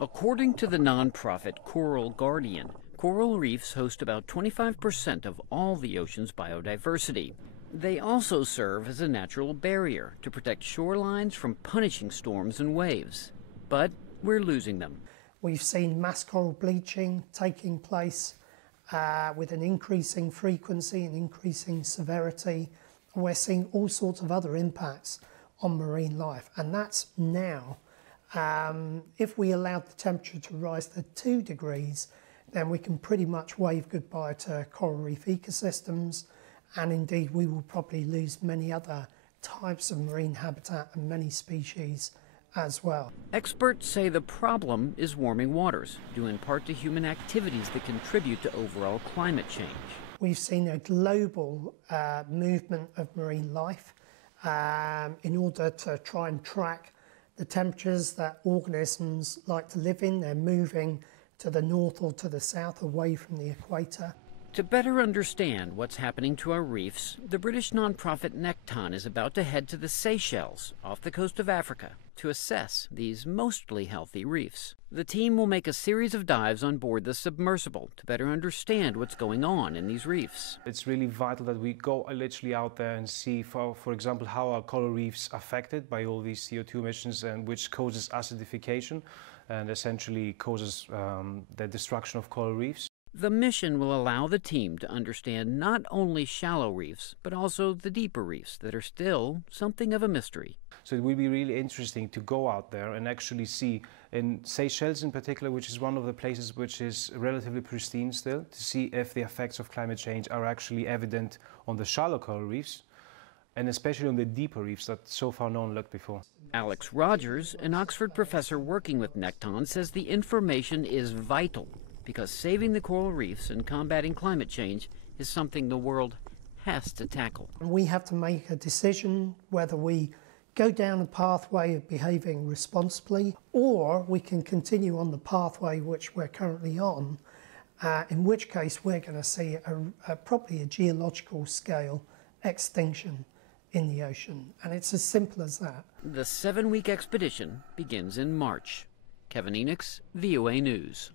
According to the nonprofit Coral Guardian, coral reefs host about 25% of all the ocean's biodiversity. They also serve as a natural barrier to protect shorelines from punishing storms and waves. But we're losing them. We've seen mass coral bleaching taking place with an increasing frequency and increasing severity. And we're seeing all sorts of other impacts on marine life, and that's now. If we allowed the temperature to rise to 2 degrees, then we can pretty much wave goodbye to coral reef ecosystems, and indeed we will probably lose many other types of marine habitat and many species as well. Experts say the problem is warming waters, due in part to human activities that contribute to overall climate change. We've seen a global movement of marine life in order to try and track the temperatures that organisms like to live in. They're moving to the north or to the south, away from the equator. To better understand what's happening to our reefs, the British nonprofit Necton is about to head to the Seychelles, off the coast of Africa, to assess these mostly healthy reefs. The team will make a series of dives on board the submersible to better understand what's going on in these reefs. It's really vital that we go literally out there and see, for example, how are coral reefs affected by all these CO2 emissions, and which causes acidification and essentially causes the destruction of coral reefs. The mission will allow the team to understand not only shallow reefs, but also the deeper reefs that are still something of a mystery. So it will be really interesting to go out there and actually see, in Seychelles in particular, which is one of the places which is relatively pristine still, to see if the effects of climate change are actually evident on the shallow coral reefs, and especially on the deeper reefs that so far no one looked before. Alex Rogers, an Oxford professor working with Necton, says the information is vital, because saving the coral reefs and combating climate change is something the world has to tackle. We have to make a decision whether we go down a pathway of behaving responsibly, or we can continue on the pathway which we're currently on, in which case we're going to see probably a geological scale extinction in the ocean. And it's as simple as that. The 7-week expedition begins in March. Kevin Enochs, VOA News.